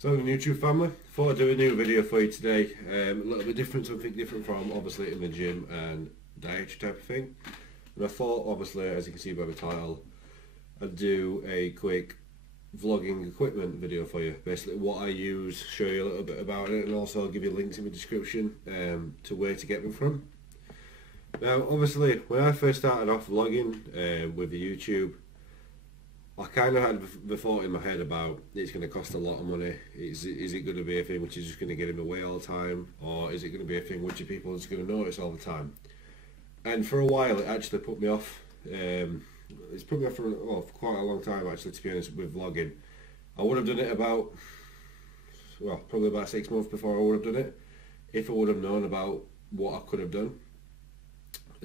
So YouTube family, thought I'd do a new video for you today, a little bit different, something different from obviously in the gym and dietary type of thing. And I thought obviously, as you can see by the title, I'd do a quick vlogging equipment video for you. Basically what I use, show you a little bit about it, and also I'll give you links in the description to where to get them from. Now obviously when I first started off vlogging with the YouTube, I kind of had the thought in my head about it's going to cost a lot of money. Is it going to be a thing which is just going to get in the way all the time, or is it going to be a thing which people are just going to notice all the time? And for a while it actually put me off. It's put me off for quite a long time actually, to be honest, with vlogging. I would have done it about, well, probably about 6 months before I would have done it, if I would have known about what I could have done.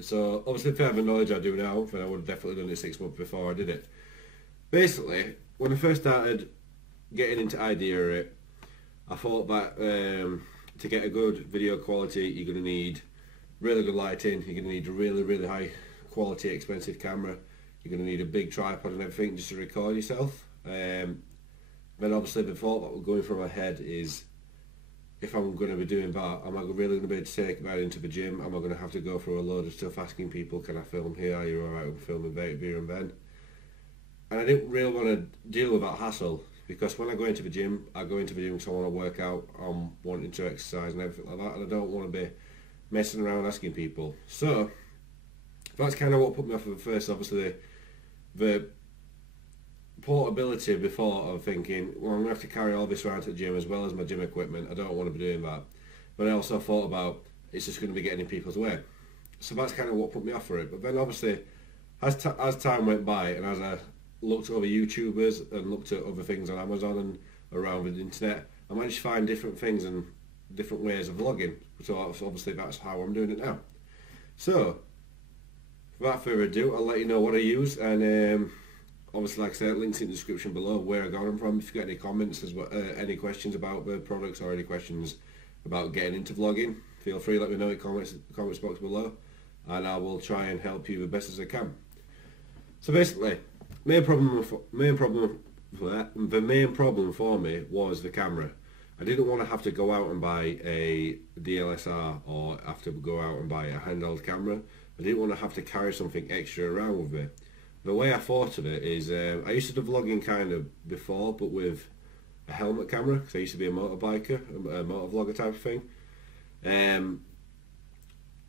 So obviously if I have the knowledge I do now, then I would have definitely done it 6 months before I did it. Basically, when I first started getting into idea of it, I thought that to get a good video quality, you're going to need really good lighting, you're going to need a really high quality expensive camera, you're going to need a big tripod and everything just to record yourself. Then obviously the thought that was going through my head is, if I'm going to be doing that, am I really going to be able to take that into the gym? Am I going to have to go through a load of stuff asking people, can I film here, are you alright with filming there and then? And I didn't really want to deal with that hassle, because when I go into the gym, I go into the gym because I want to work out, I'm wanting to exercise and everything like that, and I don't want to be messing around asking people. So that's kind of what put me off at first. Obviously the portability before, of thinking, well, I'm going to have to carry all this around to the gym as well as my gym equipment. I don't want to be doing that. But I also thought about, it's just going to be getting in people's way. So that's kind of what put me off for it. But then obviously as time went by, and as I looked at other YouTubers and looked at other things on Amazon and around the internet, I managed to find different things and different ways of vlogging. So obviously that's how I'm doing it now. So without further ado, I'll let you know what I use, and obviously, like I said, links in the description below where I got them from. If you've got any comments, any questions about the products, or any questions about getting into vlogging, feel free to let me know in the comments box below, and I will try and help you the best as I can. So basically, the main problem for me was the camera. I didn't want to have to go out and buy a DSLR or have to go out and buy a handheld camera. I didn't want to have to carry something extra around with me. The way I thought of it is, I used to do vlogging kind of before, but with a helmet camera, because I used to be a motorbiker, a motovlogger type of thing.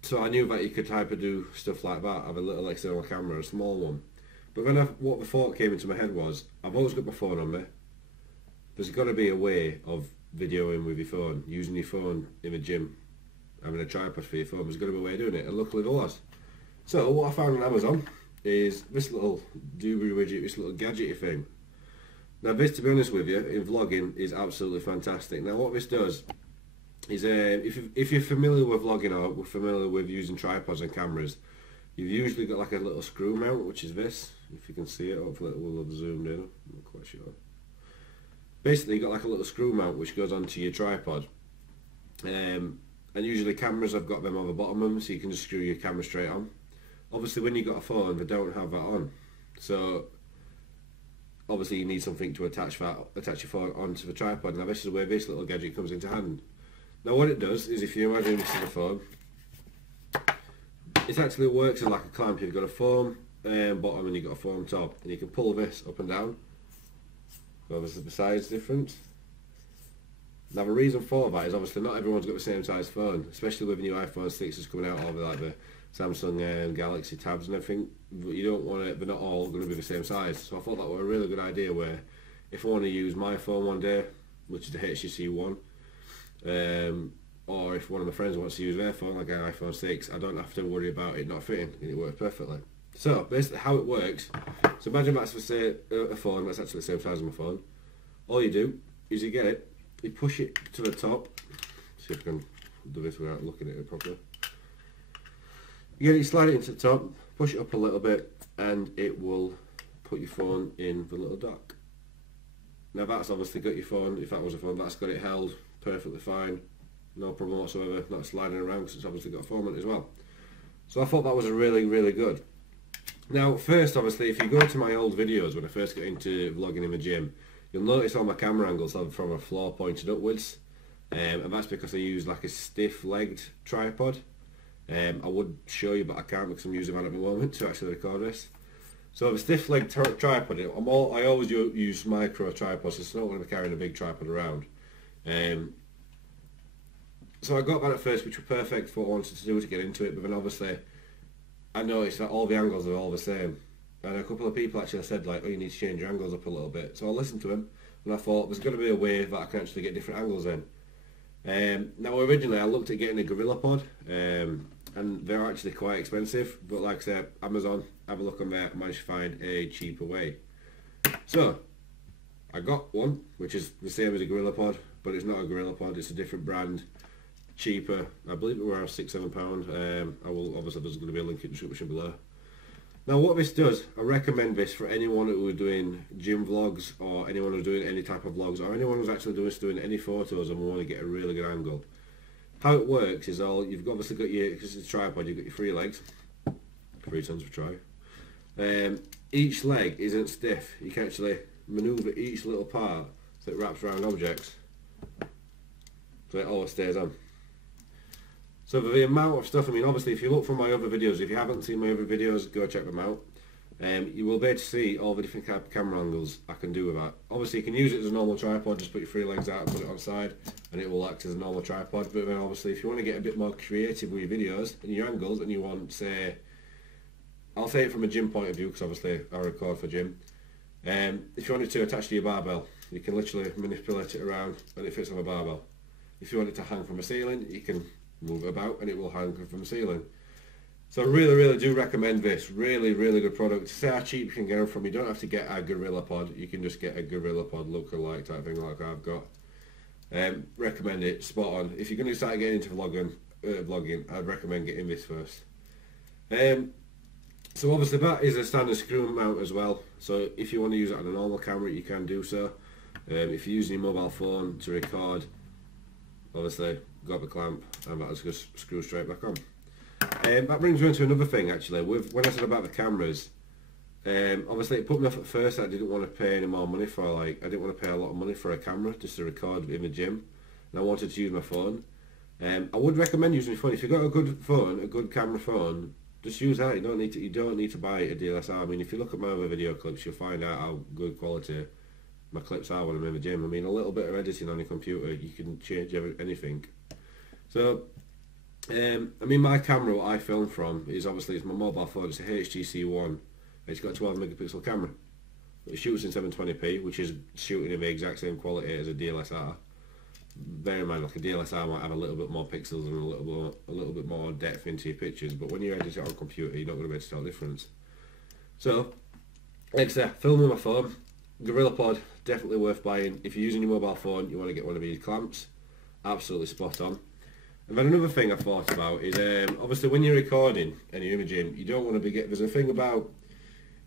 So I knew that you could type of do stuff like that, have a little external camera, a small one. But then what the thought came into my head was, I've always got my phone on me. There's got to be a way of videoing with your phone, using your phone in the gym, having a tripod for your phone. There's got to be a way of doing it, and luckily there was. So what I found on Amazon is this little doobie widget, this little gadgety thing. Now this, to be honest with you, in vlogging is absolutely fantastic. Now what this does is, if you're familiar with vlogging or familiar with using tripods and cameras, you've usually got like a little screw mount, which is this. If you can see it, hopefully it will have zoomed in, I'm not quite sure. Basically you've got like a little screw mount which goes onto your tripod. And usually cameras have got them on the bottom of them, so you can just screw your camera straight on. Obviously when you've got a phone, they don't have that on. So obviously you need something to attach your phone onto the tripod. Now this is where this little gadget comes into hand. Now what it does is, if you imagine this is a phone, it actually works like a clamp. You've got a foam bottom and you've got a foam top, and you can pull this up and down. Obviously the size difference. Now the reason for that is obviously not everyone's got the same size phone, especially with the new iPhone 6s coming out, or like the Samsung Galaxy tabs and everything. You don't want it, they're not all going to be the same size. So I thought that was a really good idea, where if I want to use my phone one day, which is the HTC One, or if one of my friends wants to use their phone, like an iPhone 6, I don't have to worry about it not fitting, and it works perfectly. So basically how it works, so imagine that's for, say, a phone that's actually the same size as my phone. All you do is you get it, you push it to the top. See if I can do this without looking at it properly. You get it, slide it into the top, push it up a little bit, and it will put your phone in the little dock. Now that's obviously got your phone, if that was a phone, that's got it held perfectly fine, no problem whatsoever, not sliding around, because it's obviously got a foam on it as well. So I thought that was really good. Now first, obviously, if you go to my old videos when I first got into vlogging in the gym, you'll notice all my camera angles are from a floor pointed upwards, and that's because I use like a stiff-legged tripod. I would show you, but I can't because I'm using one at the moment to actually record this. So the stiff-legged tripod, I always use micro tripods, so I don't want to be carrying a big tripod around. So I got that at first, which were perfect for what I wanted to do to get into it, but then obviously I noticed that all the angles are all the same. And a couple of people actually said like, oh, you need to change your angles up a little bit. So I listened to them, and I thought there's got to be a way that I can actually get different angles in. Now originally I looked at getting a GorillaPod, and they're actually quite expensive, but like I said, Amazon, have a look on there, I managed to find a cheaper way. So I got one, which is the same as a GorillaPod, but it's not a GorillaPod, it's a different brand, cheaper. I believe it were around £6-7. I will, obviously there's going to be a link in the description below. Now what this does, I recommend this for anyone who are doing gym vlogs, or anyone who's doing any type of vlogs, or anyone who's actually doing any photos and want to get a really good angle. How it works is you've obviously got your, because it's a tripod, you've got your 3 legs, 3 times per try. Each leg isn't stiff. You can actually manoeuvre each little part so it wraps around objects, so it always stays on. So for the amount of stuff, I mean obviously if you look from my other videos, if you haven't seen my other videos, go check them out. You will be able to see all the different type of camera angles I can do with that. Obviously you can use it as a normal tripod, just put your 3 legs out and put it on side, and it will act as a normal tripod. But then obviously if you want to get a bit more creative with your videos and your angles, and you want, say, I'll say it from a gym point of view because obviously I record for gym. If you want it to attach to your barbell, you can literally manipulate it around and it fits on a barbell. If you want it to hang from a ceiling, you can move it about and it will hang from the ceiling. So I really do recommend this. Really good product. Say how cheap you can get them from. You don't have to get a GorillaPod. You can just get a GorillaPod look-alike type thing like I've got. Recommend it. Spot on. If you're going to start getting into vlogging, I'd recommend getting this first. So obviously that is a standard screw mount as well. So if you want to use it on a normal camera, you can do so. If you're using your mobile phone to record, obviously got the clamp and that'll just screw straight back on. That brings me on to another thing actually. When I said about the cameras, obviously it put me off at first. I didn't want to pay any more money for, I didn't want to pay a lot of money for a camera just to record in the gym, and I wanted to use my phone. I would recommend using your phone. If you've got a good phone, a good camera phone, just use that. You don't need to buy a DSLR. I mean, if you look at my other video clips, you'll find out how good quality my clips are when I'm in the gym. I mean, a little bit of editing on your computer, you can change anything. So, I mean, my camera, what I film from, is obviously it's my mobile phone. It's a HTC One. It's got a 12 megapixel camera. It shoots in 720p, which is shooting in the exact same quality as a DSLR. Bear in mind, like a DSLR might have a little bit more pixels and a little bit more depth into your pictures, but when you edit it on a computer, you're not going to be able to tell the difference. So, like I said, film with my phone. GorillaPod, definitely worth buying. If you're using your mobile phone, you want to get one of these clamps. Absolutely spot on. And then another thing I thought about is, obviously when you're recording and you're in the gym, you don't want to there's a thing about,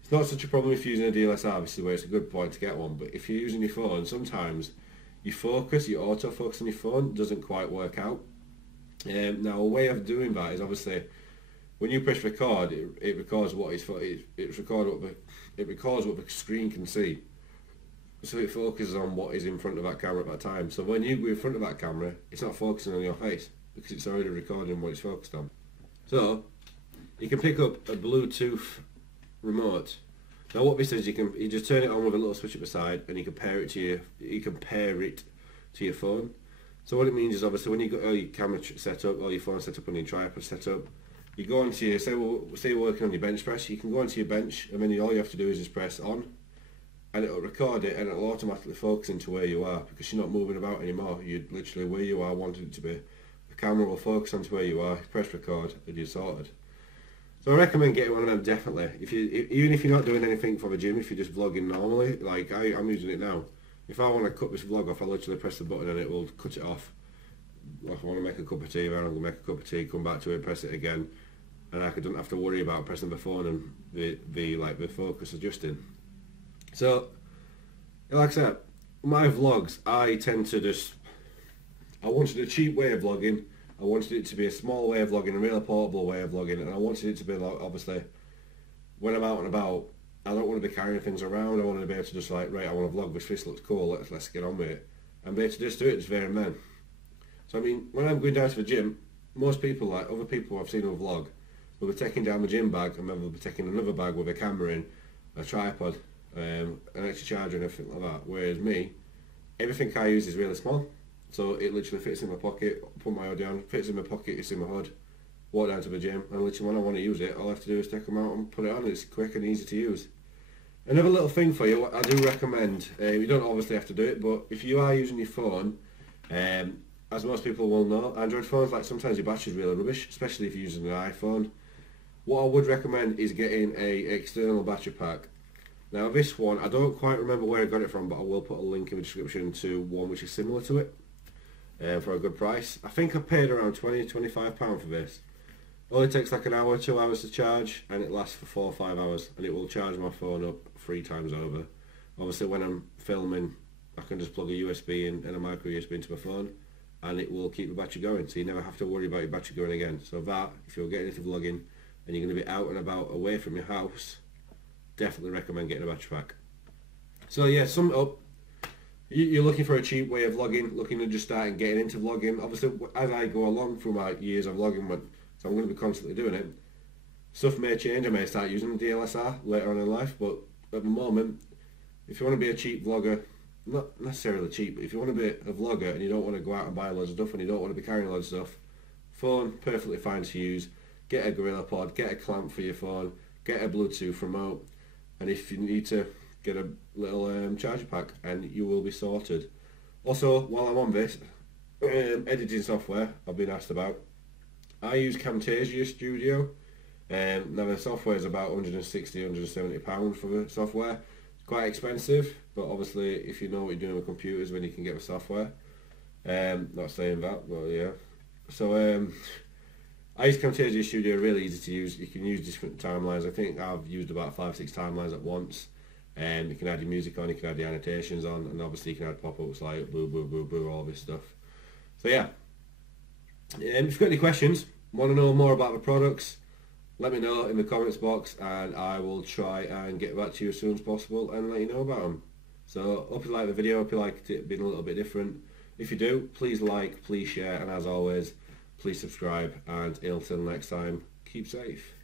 it's not such a problem if you're using a DSLR, obviously, where it's a good point to get one, but if you're using your phone, sometimes your autofocus on your phone doesn't quite work out. Now a way of doing that is obviously when you press record, it records what it records what the screen can see. So it focuses on what is in front of that camera at that time. So when you go in front of that camera, it's not focusing on your face because it's already recording what it's focused on. So you can pick up a Bluetooth remote. Now what this is, you just turn it on with a little switch at the side, and you can pair it to your phone. So what it means is obviously when you got all your camera set up, or your phone set up, and your tripod set up, you go onto your, say you're working on your bench press, you can go onto your bench, and then all you have to do is just press on, and it'll record it, and it'll automatically focus into where you are because you're not moving about anymore. You're literally where you are, wanting it to be. The camera will focus onto where you are, press record, and you're sorted. So I recommend getting one of them, definitely. Even if you're not doing anything for the gym, if you're just vlogging normally, like I'm using it now. If I want to cut this vlog off, I literally press the button and it will cut it off. Like if I want to make a cup of tea, then I'm going to make a cup of tea, come back to it, press it again, and I don't have to worry about pressing the phone and the focus adjusting. So, like I said, my vlogs, I tend to I wanted a cheap way of vlogging. I wanted it to be a small way of vlogging, a really portable way of vlogging, and I wanted it to be like, obviously, when I'm out and about, I don't want to be carrying things around. I want to be able to just like, right, I want to vlog this looks cool, let's get on with it. And be able to just do it, just there and then. So I mean, when I'm going down to the gym, most people, like other people I've seen on vlog, will be taking down the gym bag and then they'll be taking another bag with a camera in, a tripod, an extra charger and everything like that. Whereas me, everything I use is really small. So it literally fits in my pocket, put my hood down, fits in my pocket, it's in my hood, walk down to the gym, and literally when I want to use it, all I have to do is take them out and put it on. It's quick and easy to use. Another little thing for you, I do recommend, you don't obviously have to do it, but if you are using your phone, as most people will know, Android phones, like sometimes your battery's really rubbish, especially if you're using an iPhone. What I would recommend is getting a external battery pack. Now this one, I don't quite remember where I got it from, but I will put a link in the description to one which is similar to it, for a good price. I think I paid around £20–25 for this. It only takes like an hour, 2 hours to charge, and it lasts for 4 or 5 hours, and it will charge my phone up 3 times over. Obviously when I'm filming, I can just plug a USB in and a micro USB into my phone, and it will keep the battery going, so you never have to worry about your battery going again. So that, if you're getting into vlogging and you're going to be out and about away from your house, definitely recommend getting a battery pack. So yeah, sum it up, you're looking for a cheap way of vlogging, looking at just starting getting into vlogging. Obviously as I go along through my years of vlogging, so I'm going to be constantly doing it, stuff may change, I may start using the DSLR later on in life, but at the moment, if you want to be a cheap vlogger, not necessarily cheap, but if you want to be a vlogger and you don't want to go out and buy loads of stuff and you don't want to be carrying loads of stuff, phone, perfectly fine to use. Get a GorillaPod, get a clamp for your phone, get a Bluetooth remote, and if you need to, get a little charger pack and you will be sorted. Also, while I'm on this, editing software I've been asked about. I use Camtasia Studio. Now the software is about £160–170 for the software. Quite expensive, but obviously if you know what you're doing with computers, then you can get the software. Not saying that, but yeah. So I use Camtasia Studio, really easy to use. You can use different timelines. I think I've used about 5–6 timelines at once. You can add your music on, you can add the annotations on, and obviously you can add pop-ups like boo boo boo boo, all this stuff. So yeah. If you've got any questions, want to know more about the products, let me know in the comments box and I will try and get back to you as soon as possible and let you know about them. So hope you like the video, hope you liked it being a little bit different. If you do, please like, please share, and as always, please subscribe, and until next time, keep safe.